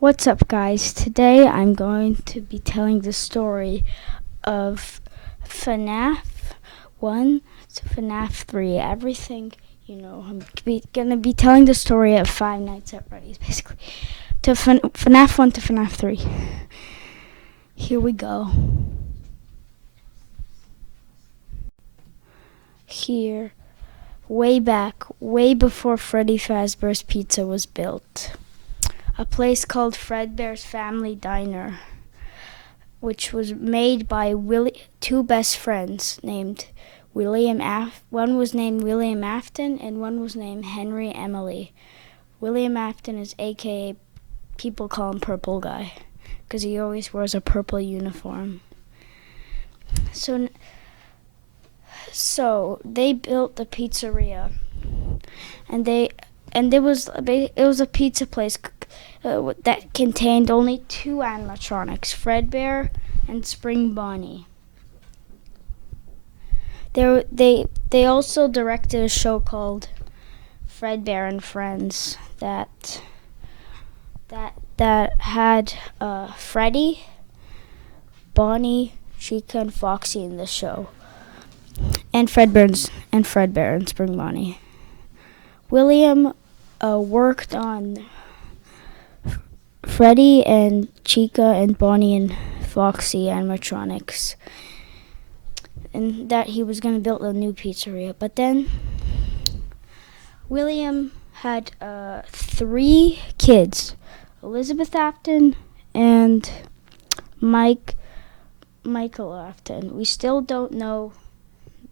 What's up, guys? Today I'm going to be telling the story of FNAF 1 to FNAF 3. Everything, I'm going to be telling the story of Five Nights at Freddy's, basically. To FNAF 1 to FNAF 3. Here we go. Here, way back, way before Freddy Fazbear's Pizza was built. A place called Fredbear's Family Diner, which was made by two best friends named one was named William Afton and one was named Henry Emily. William Afton is aka, people call him Purple Guy, because he always wears a purple uniform. So they built the pizzeria, and it was a pizza place that contained only two animatronics, Fredbear and Spring Bonnie. They also directed a show called Fredbear and Friends that had Freddy, Bonnie, Chica, and Foxy in the show, and Fredbear and Spring Bonnie. William worked on Freddy and Chica and Bonnie and Foxy animatronics, and that he was going to build a new pizzeria. But then William had three kids: Elizabeth Afton and Michael Afton. We still don't know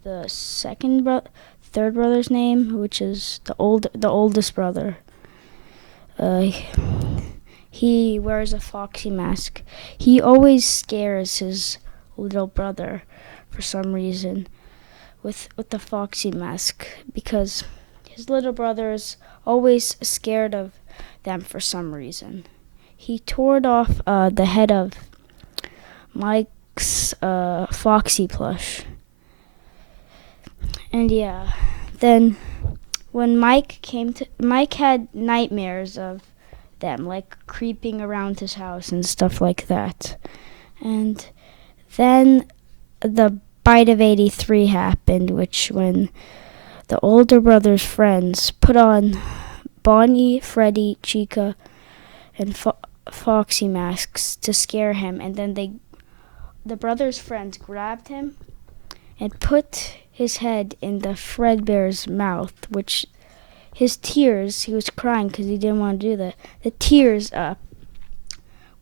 the third brother's name, which is the oldest brother. He wears a Foxy mask. He always scares his little brother for some reason with the Foxy mask, because his little brother is always scared of them for some reason. He tore off the head of Mike's Foxy plush. And yeah, then when Mike had nightmares of them, like creeping around his house and stuff like that. And then the bite of 83 happened, which when the older brother's friends put on Bonnie, Freddy, Chica, and Foxy masks to scare him, and then the brother's friends grabbed him and put his head in the Fredbear's mouth, which his tears, he was crying because he didn't want to do that. The tears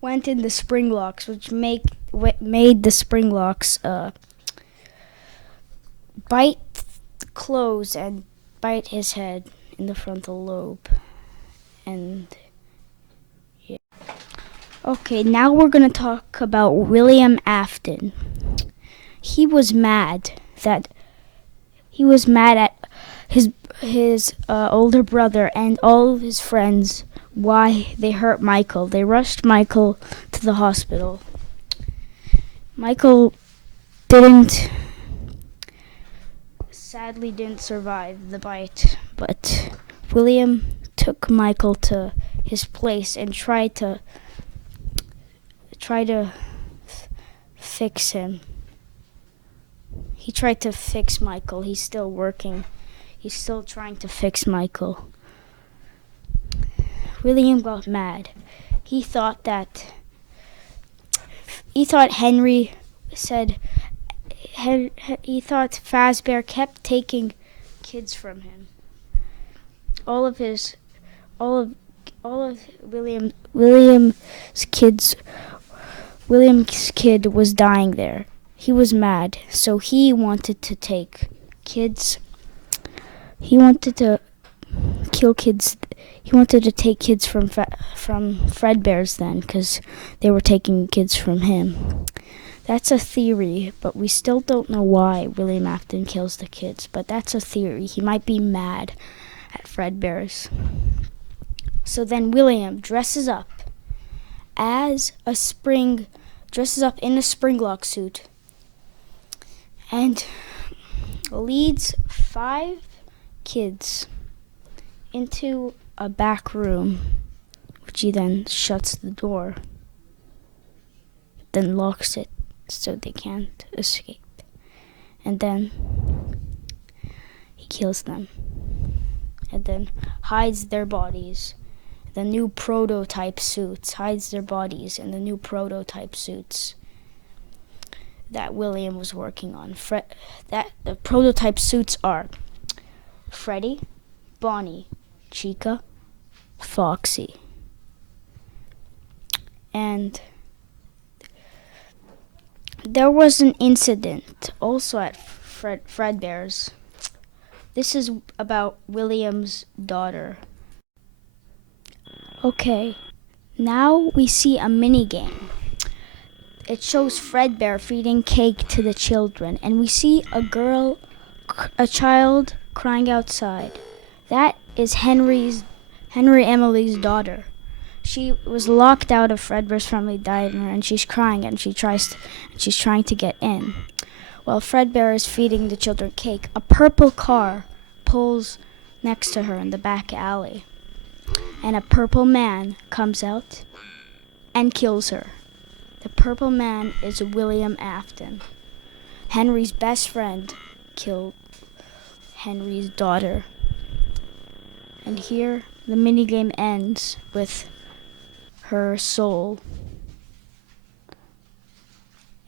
went in the spring locks, which made the spring locks close and bite his head in the frontal lobe. And yeah. Okay, now we're going to talk about William Afton. He was mad at his older brother and all of his friends why they hurt Michael. They rushed Michael to the hospital. Michael sadly didn't survive the bite, but William took Michael to his place and tried to fix him. He tried to fix Michael. He's still working. He's still trying to fix Michael. William got mad. He thought Henry said he thought Fazbear kept taking kids from him. All of William's kid was dying there. He was mad, so he wanted to take kids. He wanted to kill kids. He wanted to take kids from Fredbear's then, because they were taking kids from him. That's a theory, but we still don't know why William Afton kills the kids. But that's a theory. He might be mad at Fredbear's. So then William dresses up in a Springlock suit and leads 5 kids into a back room, She then shuts the door, then locks it so they can't escape. And then he kills them, and then hides their bodies. The new prototype suits, hides their bodies in the new prototype suits that William was working on. The prototype suits are Freddy, Bonnie, Chica, Foxy. And there was an incident also at Fredbear's. This is about William's daughter. Okay, now we see a mini game. It shows Fredbear feeding cake to the children, and we see a child crying outside. That is Henry Emily's daughter. She was locked out of Fredbear's Family Diner, and she's crying, and she's trying to get in. While Fredbear is feeding the children cake, a purple car pulls next to her in the back alley, and a purple man comes out and kills her. The purple man is William Afton. Henry's best friend killed Henry's daughter. And here the minigame ends with her soul.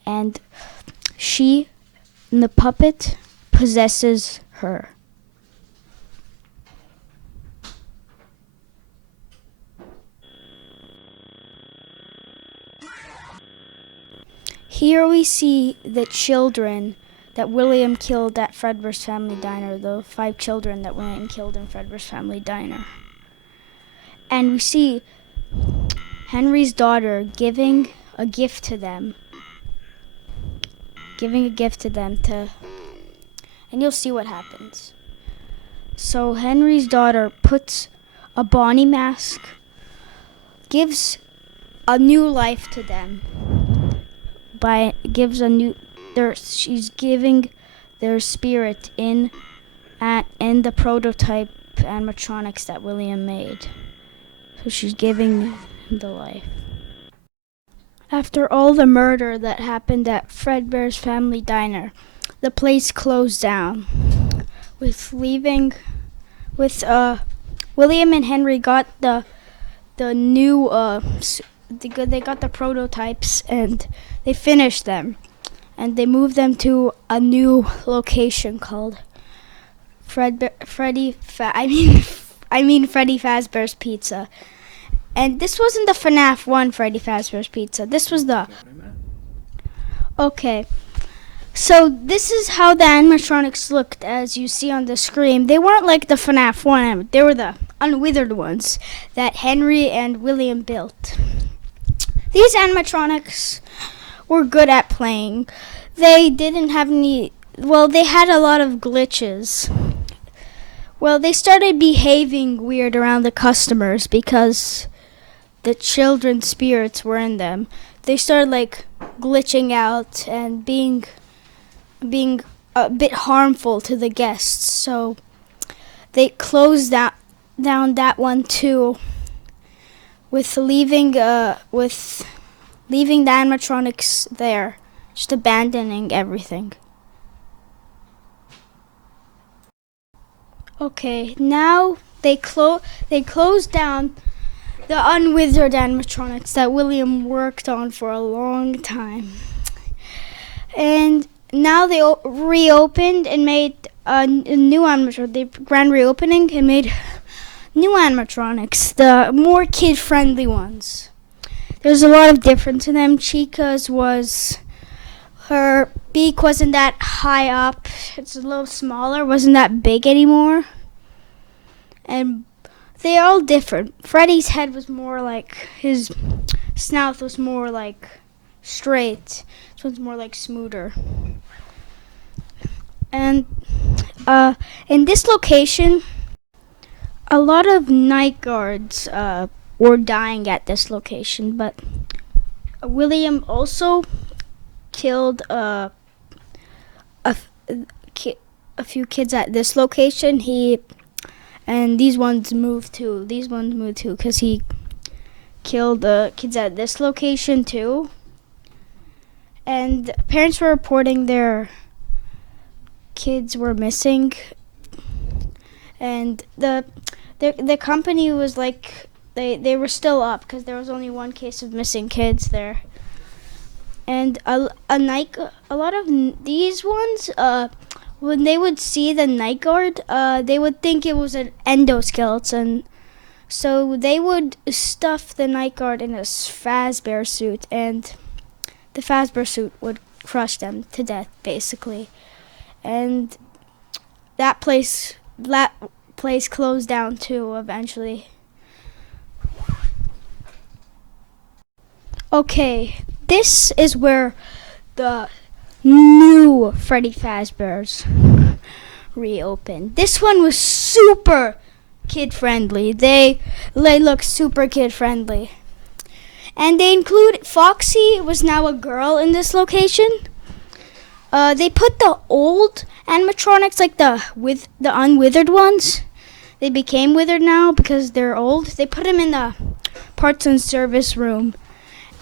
And she, the puppet, possesses her. Here we see the children that William killed at Fredbear's Family Diner, the 5 children that William killed in Fredbear's Family Diner. And we see Henry's daughter giving a gift to them. And you'll see what happens. So Henry's daughter puts a Bonnie mask, gives a new life to them. She's giving their spirit in the prototype animatronics that William made. So she's giving him the life. After all the murder that happened at Fredbear's Family Diner, the place closed down. William and Henry got the new they got the prototypes and they finished them, and they moved them to a new location called Freddy Fazbear's Pizza. And this wasn't the FNAF 1 Freddy Fazbear's Pizza. This was the... Okay. So this is how the animatronics looked, as you see on the screen. They weren't like the FNAF 1. They were the unwithered ones that Henry and William built. These animatronics were good at playing. They didn't have any... Well, they had a lot of glitches. Well, they started behaving weird around the customers because the children's spirits were in them. They started like glitching out and being a bit harmful to the guests. So they closed down that one too, with leaving the animatronics there, just abandoning everything. Okay, now they closed down the unwithered animatronics that William worked on for a long time. And now they reopened and made a new animatronic. They grand reopening and made new animatronics, the more kid-friendly ones. There's a lot of difference in them. Chica's was... Her beak wasn't that high up. It's a little smaller. Wasn't that big anymore. And they're all different. Freddy's head was more like... His snout was more like straight. This one's more like smoother. And in this location, a lot of night guards were dying at this location. But William also killed a few kids at this location. And these ones moved too because he killed kids at this location too. And parents were reporting their kids were missing. And the company was like, they were still up because there was only one case of missing kids there. And a lot of these ones, when they would see the night guard, they would think it was an endoskeleton. So they would stuff the night guard in a Fazbear suit, and the Fazbear suit would crush them to death, basically. And that place closed down too eventually. Okay, this is where the new Freddy Fazbear's reopened. This one was super kid-friendly. They look super kid-friendly. And they include Foxy was now a girl in this location. They put the old animatronics, like the unwithered ones. They became withered now because they're old. They put them in the parts and service room.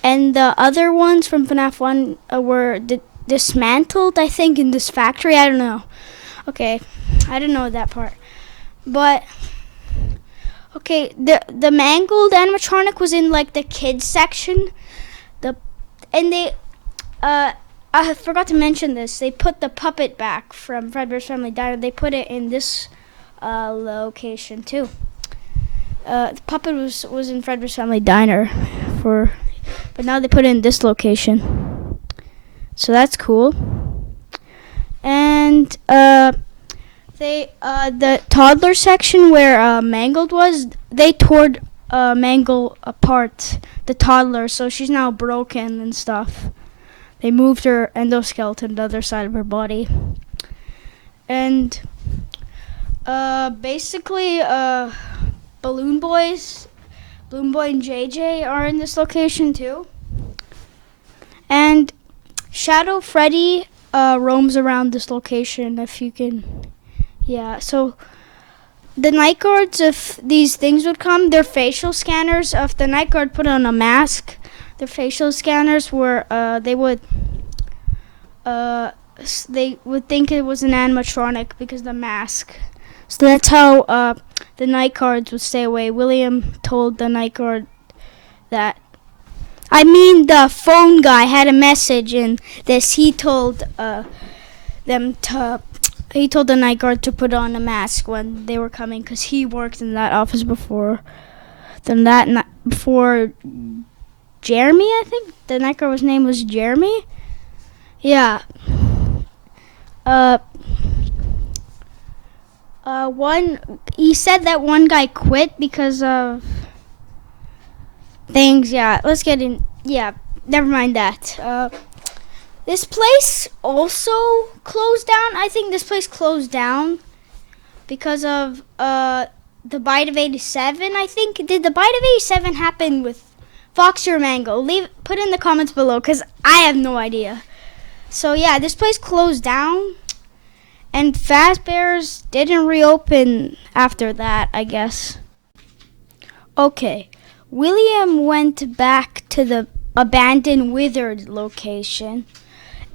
And the other ones from FNAF 1 were dismantled, I think, in this factory. I don't know. Okay, I don't know that part. But, okay, the mangled animatronic was in, like, the kids section. I forgot to mention this. They put the puppet back from Fredbear's Family Diner. They put it in this location, too. The puppet was in Fredbear's Family Diner but now they put it in this location. So that's cool. And the toddler section where Mangled was, they tore Mangle apart, the toddler, so she's now broken and stuff. They moved her endoskeleton to the other side of her body. And basically Balloon Boy and JJ are in this location too. And Shadow Freddy roams around this location, if you can. Yeah, so the night guards, if these things would come, their facial scanners, if the night guard put on a mask, their facial scanners were, they would think it was an animatronic because of the mask. So that's how the night guards would stay away. William told the night guard that. I mean, the phone guy had a message in this. He told he told the night guard to put on a mask when they were coming because he worked in that office before. Before Jeremy, I think the night guard's name was Jeremy. Yeah. He said that one guy quit because of things. Yeah, let's get in. Yeah, never mind that. This place also closed down. I think this place closed down because of the bite of 87. I think, did the bite of 87 happen with Foxy or Mango? Put in the comments below because I have no idea. So yeah, this place closed down. And Fazbear's didn't reopen after that, I guess. Okay, William went back to the abandoned withered location,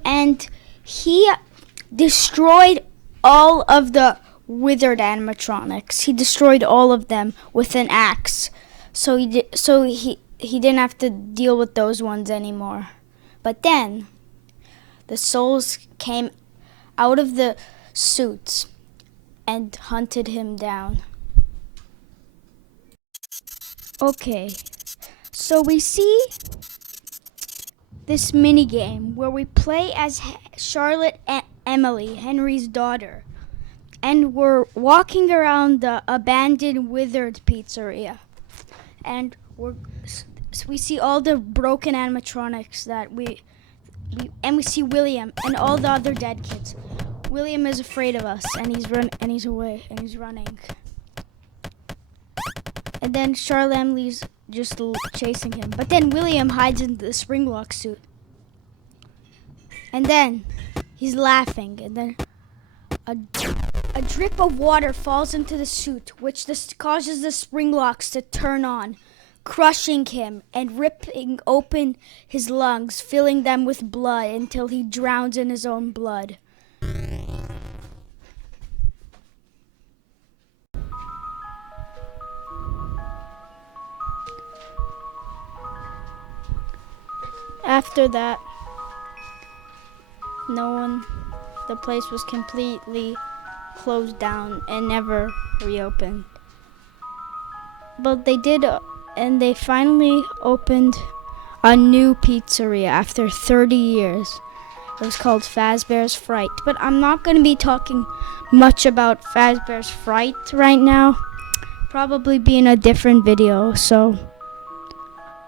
and he destroyed all of the withered animatronics. He destroyed all of them with an axe. So he didn't have to deal with those ones anymore. But then the souls came out of the suits and hunted him down. Okay, so we see this mini game where we play as Charlotte and Emily, Henry's daughter, and we're walking around the abandoned withered pizzeria, and we see all the broken animatronics that we see William and all the other dead kids. William is afraid of us, and he's away, and he's running. And then Charlotte and Emily's just chasing him. But then William hides in the Springlock suit. And then he's laughing, and then a drip of water falls into the suit, which causes the spring locks to turn on. crushing him and ripping open his lungs, filling them with blood until he drowns in his own blood. After that, the place was completely closed down and never reopened. But they finally opened a new pizzeria after 30 years. It was called Fazbear's Fright. But I'm not going to be talking much about Fazbear's Fright right now. Probably be in a different video, so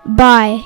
bye.